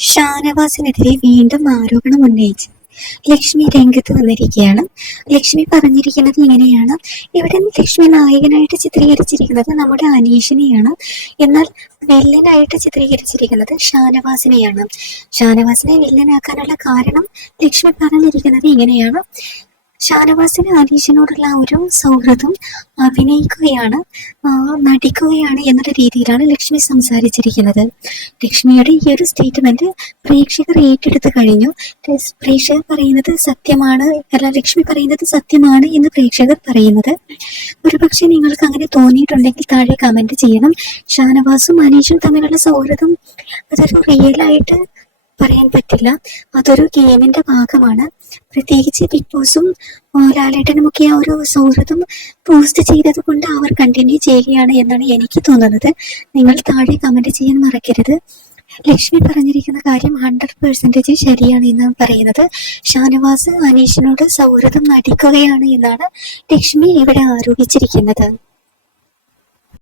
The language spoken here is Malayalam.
ഷാനവാസിനെതിരെ വീണ്ടും ആരോപണം ഉന്നയിച്ചു. ലക്ഷ്മി രംഗത്ത് വന്നിരിക്കുകയാണ്. ലക്ഷ്മി പറഞ്ഞിരിക്കുന്നത് ഇങ്ങനെയാണ്. ഇവിടെ ലക്ഷ്മി നായകനായിട്ട് ചിത്രീകരിച്ചിരിക്കുന്നത് നമ്മുടെ അനീഷിനെയാണ്. എന്നാൽ വില്ലനായിട്ട് ചിത്രീകരിച്ചിരിക്കുന്നത് ഷാനവാസിനെയാണ്. ഷാനവാസിനെ വില്ലനാക്കാനുള്ള കാരണം ലക്ഷ്മി പറഞ്ഞിരിക്കുന്നത് ഇങ്ങനെയാണ്. ഷാനവാസിന് അനീഷിനോടുള്ള ഒരു സൗഹൃദം അഭിനയിക്കുകയാണ് നടിക്കുകയാണ് എന്നുള്ള രീതിയിലാണ് ലക്ഷ്മി സംസാരിച്ചിരിക്കുന്നത്. ലക്ഷ്മിയുടെ ഈ ഒരു സ്റ്റേറ്റ്മെന്റ് പ്രേക്ഷകർ ഏറ്റെടുത്ത് കഴിഞ്ഞു. പ്രേക്ഷകർ പറയുന്നത് സത്യമാണ് അല്ല ലക്ഷ്മി പറയുന്നത് സത്യമാണ് എന്ന് പ്രേക്ഷകർ പറയുന്നത്. ഒരുപക്ഷെ നിങ്ങൾക്ക് അങ്ങനെ തോന്നിയിട്ടുണ്ടെങ്കിൽ താഴെ കമന്റ് ചെയ്യണം. ഷാനവാസും അനീഷും തമ്മിലുള്ള സൗഹൃദം അതൊരു റിയൽ ആയിട്ട് പറയാൻ പറ്റില്ല. അതൊരു ഗെയിമിന്റെ ഭാഗമാണ്. പ്രത്യേകിച്ച് ബിഗ് ബോസും ലാലേട്ടനുമൊക്കെ ആ ഒരു സൗഹൃദം പോസ്റ്റ് ചെയ്തത് കൊണ്ട് അവർ കണ്ടിന്യൂ ചെയ്യുകയാണ് എന്നാണ് എനിക്ക് തോന്നുന്നത്. നിങ്ങൾ താഴെ കമന്റ് ചെയ്യാൻ മറക്കരുത്. ലക്ഷ്മി പറഞ്ഞിരിക്കുന്ന കാര്യം ഹൺഡ്രഡ് പെർസെന്റേജ് ശരിയാണ് എന്ന് പറയുന്നത്. ഷാനവാസ് അനീഷിനോട് സൗഹൃദം നടിക്കുകയാണ് എന്നാണ് ലക്ഷ്മി ഇവിടെ ആരോപിച്ചിരിക്കുന്നത്.